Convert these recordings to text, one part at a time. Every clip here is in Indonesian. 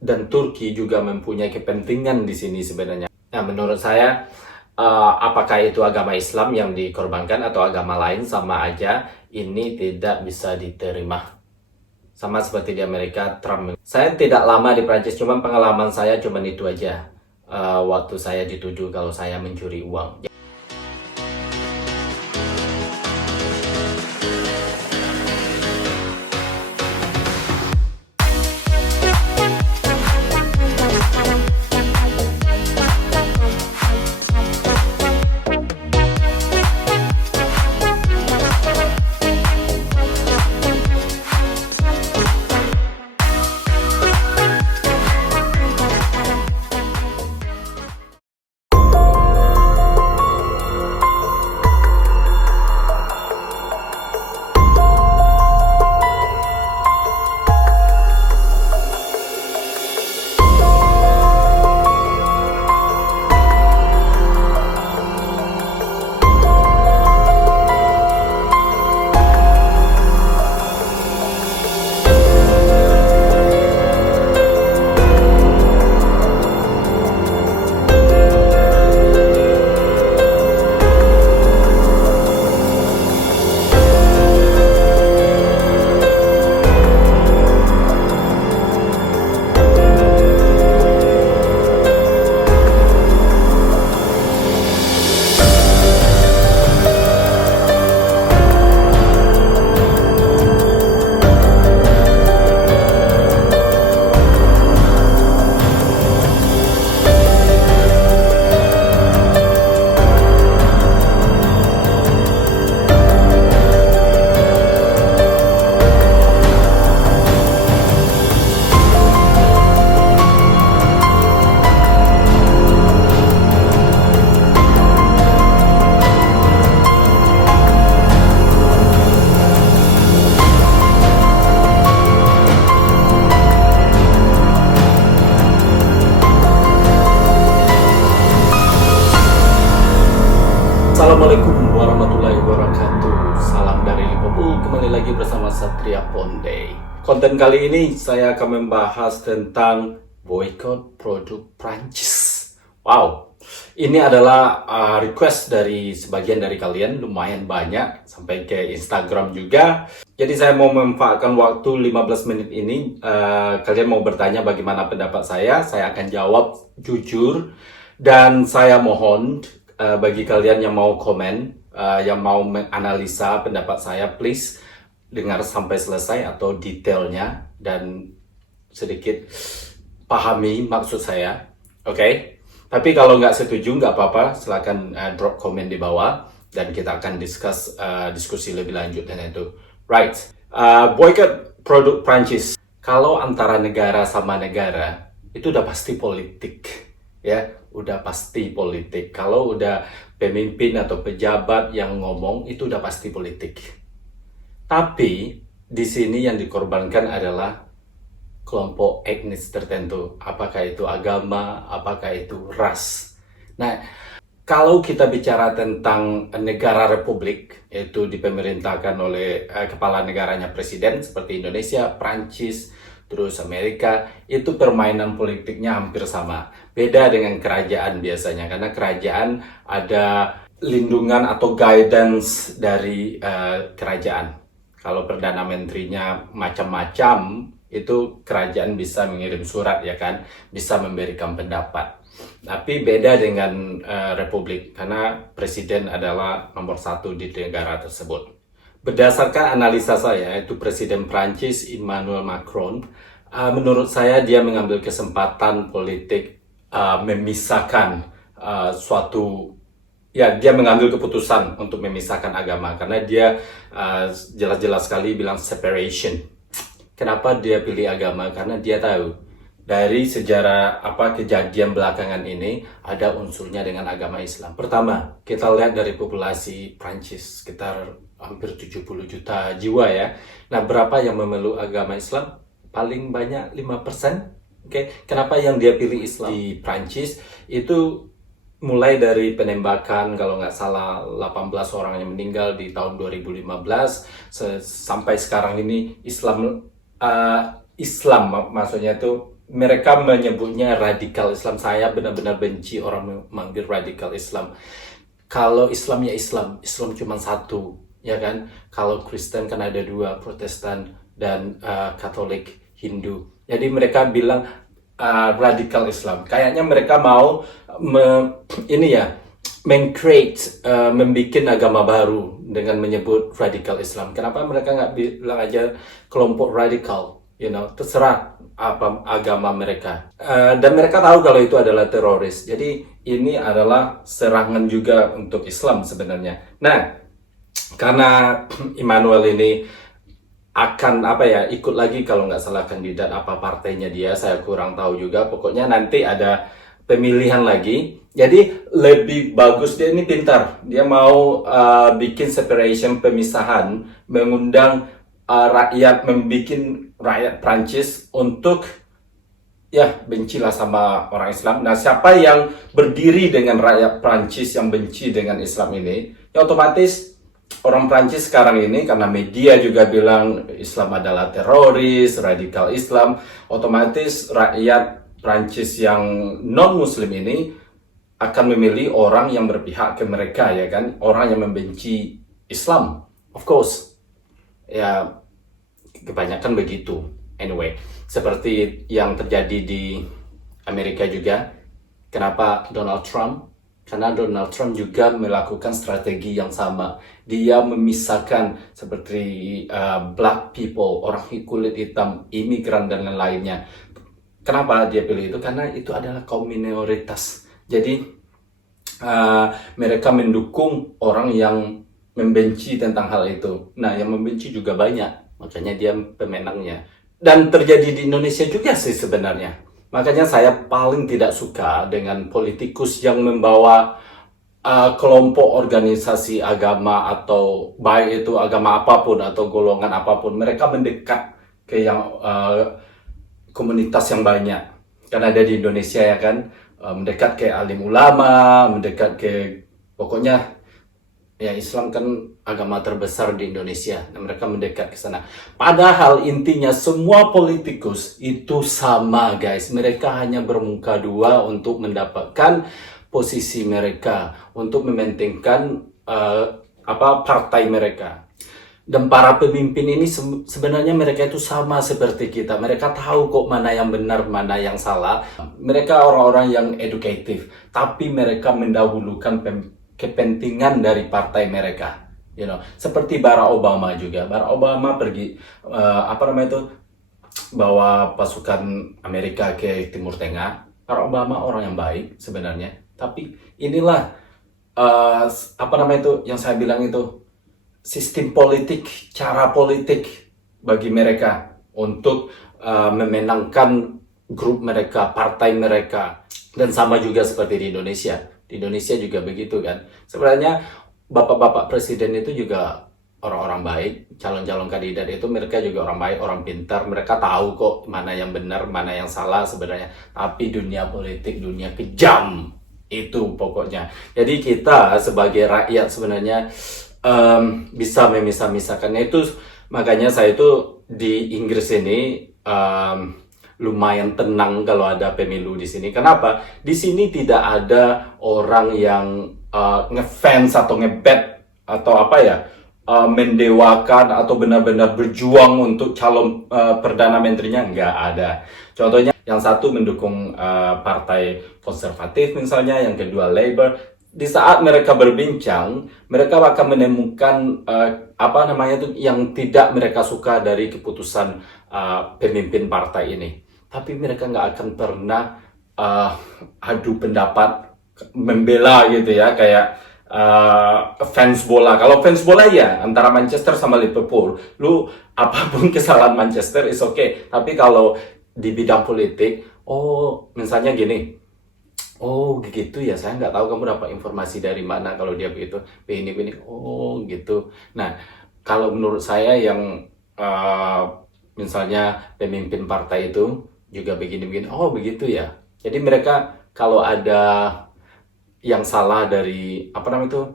dan Turki juga mempunyai kepentingan di sini sebenarnya. Nah, menurut saya, apakah itu agama Islam yang dikorbankan atau agama lain, sama aja, ini tidak bisa diterima. Sama seperti di Amerika, Trump. Saya tidak lama di Prancis, cuma pengalaman saya cuma itu aja. Waktu saya dituduh kalau saya mencuri uang. Assalamualaikum warahmatullahi wabarakatuh. Salam dari Liverpool. Kembali lagi bersama Satria Ponde. Konten kali ini saya akan membahas tentang boykot produk Prancis. Wow, ini adalah request dari sebagian dari kalian, lumayan banyak, sampai ke Instagram juga. Jadi saya mau memanfaatkan waktu 15 menit ini. Kalian mau bertanya bagaimana pendapat saya akan jawab jujur. Dan saya mohon bagi kalian yang mau komen, yang mau menganalisa pendapat saya, please dengar sampai selesai atau detailnya dan sedikit pahami maksud saya, oke? Tapi kalau nggak setuju, nggak apa-apa, silakan drop komen di bawah dan kita akan diskusi lebih lanjut dengan itu. Right, boycott produk Prancis. Kalau antara negara sama negara, itu udah pasti politik, ya. Udah pasti politik. Kalau udah pemimpin atau pejabat yang ngomong, itu udah pasti politik. Tapi di sini yang dikorbankan adalah kelompok etnis tertentu. Apakah itu agama, apakah itu ras. Nah, kalau kita bicara tentang negara republik, yaitu dipemerintahkan oleh kepala negaranya presiden seperti Indonesia, Prancis, terus Amerika, itu permainan politiknya hampir sama. Beda dengan kerajaan biasanya, karena kerajaan ada lindungan atau guidance dari kerajaan. Kalau Perdana Menterinya macam-macam, itu kerajaan bisa mengirim surat, ya kan, bisa memberikan pendapat. Tapi beda dengan republik, karena presiden adalah nomor satu di negara tersebut. Berdasarkan analisa saya, itu Presiden Prancis Emmanuel Macron, menurut saya dia mengambil kesempatan politik memisahkan dia mengambil keputusan untuk memisahkan agama, karena dia jelas-jelas sekali bilang separation. Kenapa dia pilih agama? Karena dia tahu dari sejarah kejadian belakangan ini ada unsurnya dengan agama Islam. Pertama, kita lihat dari populasi Prancis sekitar hampir 70 juta jiwa, ya. Nah, berapa yang memeluk agama Islam? Paling banyak 5%. Oke, kenapa yang dia pilih Islam di Prancis? Itu mulai dari penembakan, kalau nggak salah 18 orang yang meninggal di tahun 2015 sampai sekarang ini Islam maksudnya itu mereka menyebutnya radikal Islam. Saya benar-benar benci orang memanggil radikal Islam. Kalau Islam ya Islam, Islam cuma satu, ya kan? Kalau Kristen kan ada dua, Protestan dan Katolik, Hindu. Jadi mereka bilang radikal Islam. Kayaknya mereka mau create membuat agama baru dengan menyebut radikal Islam. Kenapa mereka nggak bilang aja kelompok radikal? Terserah apa agama mereka. Dan mereka tahu kalau itu adalah teroris. Jadi ini adalah serangan juga untuk Islam sebenarnya. Nah, karena Immanuel ini akan ikut lagi kalau nggak salah kandidat apa partainya dia, saya kurang tahu juga. Pokoknya nanti ada pemilihan lagi. Jadi lebih bagus, dia ini pintar. Dia mau bikin separation, pemisahan, mengundang membuat rakyat Prancis untuk bencilah sama orang Islam. Nah, siapa yang berdiri dengan rakyat Prancis yang benci dengan Islam ini, ya otomatis orang Prancis sekarang ini, karena media juga bilang Islam adalah teroris, radikal Islam, otomatis rakyat Prancis yang non-Muslim ini akan memilih orang yang berpihak ke mereka, ya kan? Orang yang membenci Islam, of course. Ya, kebanyakan begitu. Anyway, seperti yang terjadi di Amerika juga. Kenapa Donald Trump? Karena Donald Trump juga melakukan strategi yang sama. Dia memisahkan seperti black people, orang kulit hitam, imigran dan lain-lainnya. Kenapa dia pilih itu? Karena itu adalah kaum minoritas. Jadi mereka mendukung orang yang membenci tentang hal itu. Nah, yang membenci juga banyak. Makanya dia pemenangnya. Dan terjadi di Indonesia juga sih sebenarnya. Makanya saya paling tidak suka dengan politikus yang membawa kelompok organisasi agama, atau baik itu agama apapun atau golongan apapun. Mereka mendekat ke yang komunitas yang banyak. Karena ada di Indonesia, ya kan, mendekat ke alim ulama, mendekat ke, pokoknya ya Islam kan agama terbesar di Indonesia, dan mereka mendekat ke sana. Padahal intinya semua politikus itu sama, guys. Mereka hanya bermuka dua untuk mendapatkan posisi mereka, untuk mementingkan partai mereka. Dan para pemimpin ini sebenarnya mereka itu sama seperti kita. Mereka tahu kok mana yang benar, mana yang salah. Mereka orang-orang yang edukatif, tapi mereka mendahulukan kepentingan dari partai mereka. Seperti Barack Obama juga. Barack Obama pergi bawa pasukan Amerika ke Timur Tengah. Barack Obama orang yang baik sebenarnya, tapi inilah yang saya bilang itu sistem politik, cara politik bagi mereka untuk memenangkan grup mereka, partai mereka. Dan sama juga seperti di Indonesia. Di Indonesia juga begitu kan. Sebenarnya bapak-bapak presiden itu juga orang-orang baik. Calon-calon kandidat itu mereka juga orang baik, orang pintar. Mereka tahu kok mana yang benar, mana yang salah sebenarnya. Tapi dunia politik, dunia kejam. Itu pokoknya. Jadi kita sebagai rakyat sebenarnya bisa memisah-misahkannya itu. Makanya saya itu di Inggris ini lumayan tenang kalau ada pemilu di sini. Kenapa? Di sini tidak ada orang yang ngefans atau ngebet atau mendewakan atau benar-benar berjuang untuk calon perdana menterinya. Nggak ada. Contohnya, yang satu mendukung partai konservatif misalnya, yang kedua Labour. Di saat mereka berbincang, mereka akan menemukan yang tidak mereka suka dari keputusan pemimpin partai ini. Tapi mereka nggak akan pernah adu pendapat, membela gitu ya, kayak fans bola. Kalau fans bola ya antara Manchester sama Liverpool, lu apapun kesalahan Manchester is okay. Tapi kalau di bidang politik, misalnya gini, gitu ya, saya nggak tahu kamu dapat informasi dari mana kalau dia begitu, begini, gitu. Nah, kalau menurut saya yang misalnya pemimpin partai itu juga begini, begitu ya. Jadi mereka kalau ada yang salah dari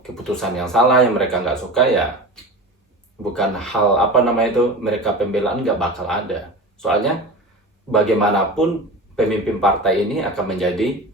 keputusan yang salah yang mereka nggak suka, ya bukan hal mereka pembelaan nggak bakal ada. Soalnya bagaimanapun pemimpin partai ini akan menjadi,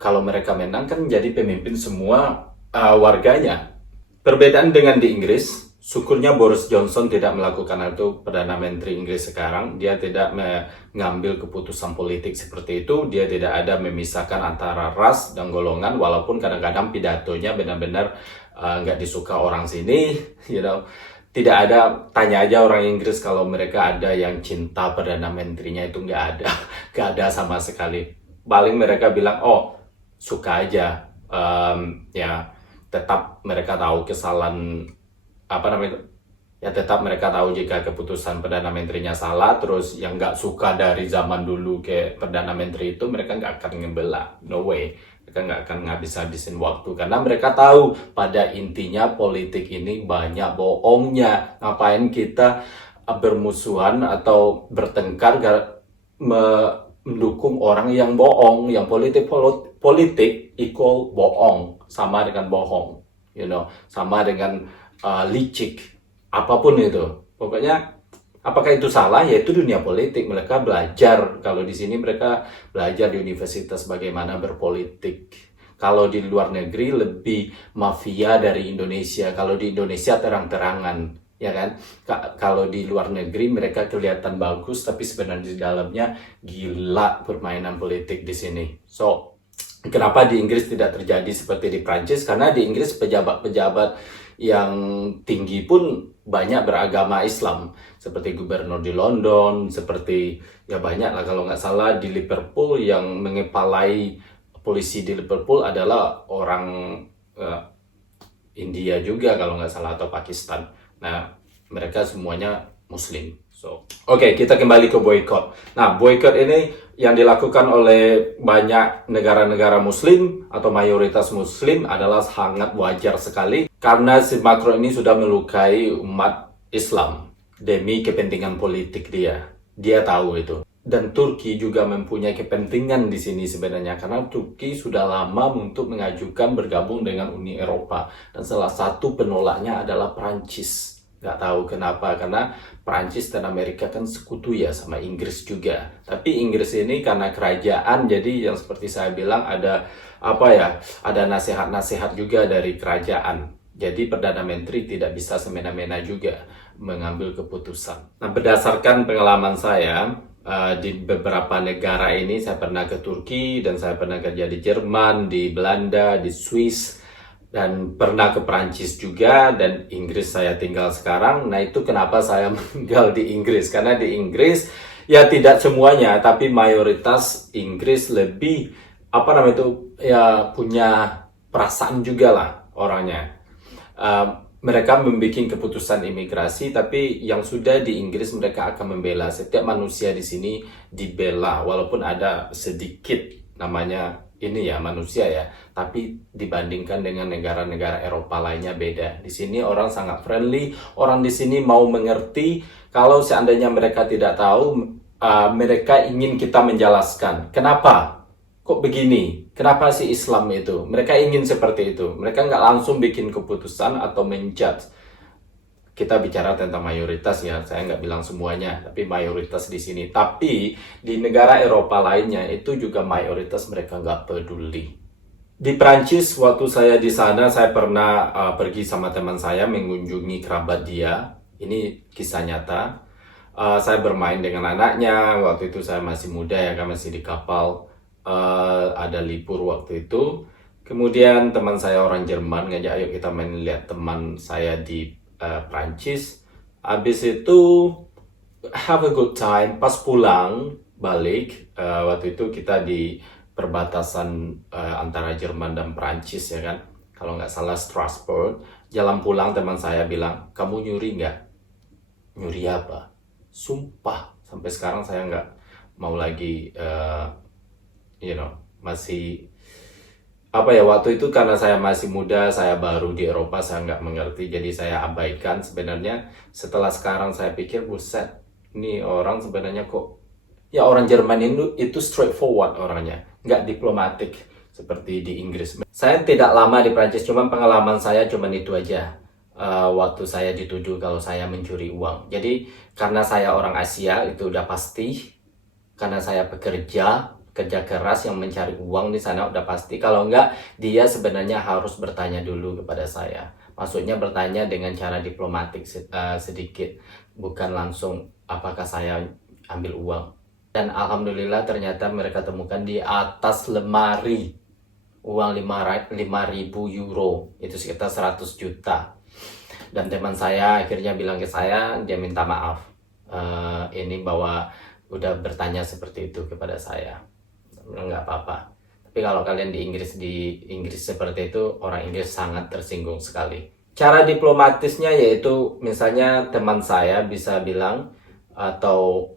kalau mereka menang kan menjadi pemimpin semua warganya. Perbedaan dengan di Inggris, syukurnya Boris Johnson tidak melakukan itu, Perdana Menteri Inggris sekarang. Dia tidak mengambil keputusan politik seperti itu. Dia tidak ada memisahkan antara ras dan golongan, walaupun kadang-kadang pidatonya benar-benar nggak disuka orang sini, you know. Tidak ada, tanya aja orang Inggris kalau mereka ada yang cinta Perdana Menterinya, itu nggak ada. Nggak ada sama sekali. Paling mereka bilang, oh suka aja, ya tetap mereka tahu kesalahan, apa namanya, ya tetap mereka tahu jika keputusan Perdana Menterinya salah. Terus yang nggak suka dari zaman dulu ke Perdana Menteri itu, mereka nggak akan ngebela, no way. Mereka nggak akan ngabis-habisin waktu, karena mereka tahu pada intinya politik ini banyak bohongnya. Ngapain kita bermusuhan atau bertengkar mendukung orang yang bohong, yang politik equal bohong, sama dengan bohong, you know, sama dengan licik, apapun itu. Pokoknya apakah itu salah? Ya itu dunia politik. Mereka belajar, kalau di sini mereka belajar di universitas bagaimana berpolitik. Kalau di luar negeri lebih mafia dari Indonesia. Kalau di Indonesia terang-terangan, ya kan? Kalau di luar negeri mereka kelihatan bagus, tapi sebenarnya di dalamnya gila permainan politik di sini. So, kenapa di Inggris tidak terjadi seperti di Prancis? Karena di Inggris pejabat-pejabat yang tinggi pun banyak beragama Islam, seperti gubernur di London, seperti ya banyak lah. Kalau nggak salah di Liverpool yang mengepalai polisi di Liverpool adalah orang India juga kalau nggak salah, atau Pakistan. Nah, mereka semuanya Muslim. So, oke, kita kembali ke boykot. Nah, boykot ini yang dilakukan oleh banyak negara-negara Muslim atau mayoritas Muslim adalah sangat wajar sekali, karena si Macron ini sudah melukai umat Islam demi kepentingan politik dia. Dia tahu itu. Dan Turki juga mempunyai kepentingan di sini sebenarnya, karena Turki sudah lama untuk mengajukan bergabung dengan Uni Eropa, dan salah satu penolaknya adalah Prancis. Nggak tahu kenapa, karena Prancis dan Amerika kan sekutu ya sama Inggris juga. Tapi Inggris ini karena kerajaan, jadi yang seperti saya bilang ada apa ya, ada nasihat-nasihat juga dari kerajaan. Jadi Perdana Menteri tidak bisa semena-mena juga mengambil keputusan. Nah, berdasarkan pengalaman saya di beberapa negara ini, saya pernah ke Turki, dan saya pernah kerja di Jerman, di Belanda, di Swiss, dan pernah ke Prancis juga, dan Inggris saya tinggal sekarang. Nah, itu kenapa saya tinggal di Inggris, karena di Inggris ya tidak semuanya, tapi mayoritas Inggris lebih apa namanya itu ya, punya perasaan juga lah orangnya. Mereka membuat keputusan imigrasi, tapi yang sudah di Inggris mereka akan membela. Setiap manusia di sini dibela, walaupun ada sedikit namanya ini ya manusia ya, tapi dibandingkan dengan negara-negara Eropa lainnya beda. Di sini orang sangat friendly, orang di sini mau mengerti. Kalau seandainya mereka tidak tahu, mereka ingin kita menjelaskan kenapa kok begini, kenapa sih Islam itu. Mereka ingin seperti itu. Mereka nggak langsung bikin keputusan atau menjudge. Kita bicara tentang mayoritas ya, saya nggak bilang semuanya, tapi mayoritas di sini. Tapi di negara Eropa lainnya itu juga mayoritas mereka nggak peduli. Di Prancis, waktu saya di sana, saya pernah pergi sama teman saya mengunjungi kerabat dia. Ini kisah nyata. Saya bermain dengan anaknya. Waktu itu saya masih muda ya, kan masih di kapal. Ada libur waktu itu. Kemudian teman saya orang Jerman ngajak, ayo kita main lihat teman saya di Prancis. Habis itu have a good time. Pas pulang balik, waktu itu kita di perbatasan antara Jerman dan Prancis ya kan, kalau nggak salah Strasbourg. Jalan pulang teman saya bilang, kamu nyuri nggak? Nyuri apa? Sumpah sampai sekarang saya nggak mau lagi masih apa ya, waktu itu karena saya masih muda, saya baru di Eropa, saya nggak mengerti, jadi saya abaikan. Sebenarnya setelah sekarang saya pikir, buset, ini orang sebenarnya kok, ya orang Jerman itu straightforward orangnya, nggak diplomatik seperti di Inggris. Saya tidak lama di Prancis, cuma pengalaman saya cuma itu aja. Waktu saya dituduh kalau saya mencuri uang. Jadi karena saya orang Asia itu udah pasti, karena saya kerja keras yang mencari uang di sana udah pasti. Kalau enggak, dia sebenarnya harus bertanya dulu kepada saya. Maksudnya bertanya dengan cara diplomatik sedikit, bukan langsung apakah saya ambil uang. Dan alhamdulillah ternyata mereka temukan di atas lemari uang 5.000 euro, itu sekitar 100 juta. Dan teman saya akhirnya bilang ke saya, dia minta maaf ini bahwa udah bertanya seperti itu kepada saya. Nggak apa-apa. Tapi kalau kalian di Inggris seperti itu, orang Inggris sangat tersinggung sekali. Cara diplomatisnya yaitu misalnya teman saya bisa bilang, atau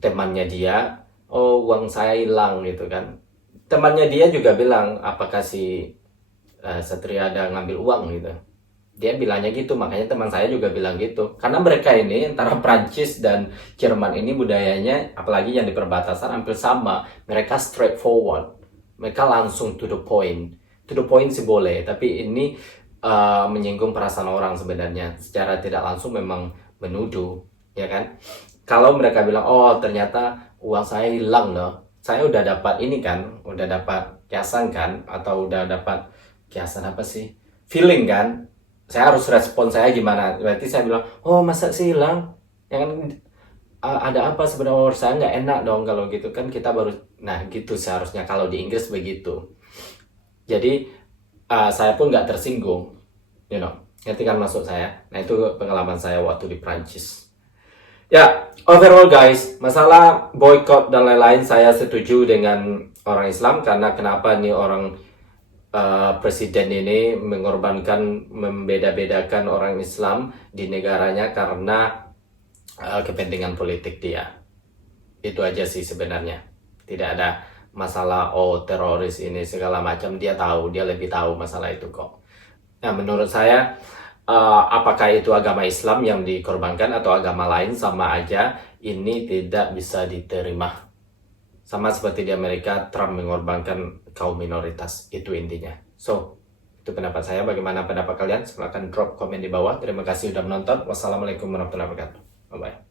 temannya dia, oh uang saya hilang gitu kan. Temannya dia juga bilang, apakah si Satria ada ngambil uang gitu. Dia bilangnya gitu, makanya teman saya juga bilang gitu. Karena mereka ini antara Prancis dan Jerman ini budayanya, apalagi yang di perbatasan hampir sama. Mereka straightforward. Mereka langsung to the point. To the point sih boleh, tapi ini menyinggung perasaan orang sebenarnya. Secara tidak langsung memang menuduh, ya kan? Kalau mereka bilang, oh ternyata uang saya hilang loh. Saya udah dapat ini kan, udah dapat kiasan kan, atau udah dapat kiasan apa sih? Feeling kan? Saya harus respon saya gimana? Berarti saya bilang, oh masa sih hilang? Ya kan, ada apa sebenarnya? Saya nggak enak dong kalau gitu kan, kita baru, nah gitu seharusnya kalau di Inggris begitu. Jadi saya pun nggak tersinggung, ngerti kan maksud saya? Nah itu pengalaman saya waktu di Prancis. Ya, overall guys, masalah boykot dan lain-lain saya setuju dengan orang Islam, karena kenapa nih orang presiden ini mengorbankan, membeda-bedakan orang Islam di negaranya karena kepentingan politik dia. Itu aja sih sebenarnya. Tidak ada masalah oh teroris ini segala macam, dia tahu, dia lebih tahu masalah itu kok. Nah menurut saya apakah itu agama Islam yang dikorbankan atau agama lain, sama aja, ini tidak bisa diterima. Sama seperti di Amerika, Trump mengorbankan kaum minoritas, itu intinya. So, itu pendapat saya. Bagaimana pendapat kalian? Silahkan drop komen di bawah. Terima kasih sudah menonton. Wassalamualaikum warahmatullahi wabarakatuh. Bye-bye.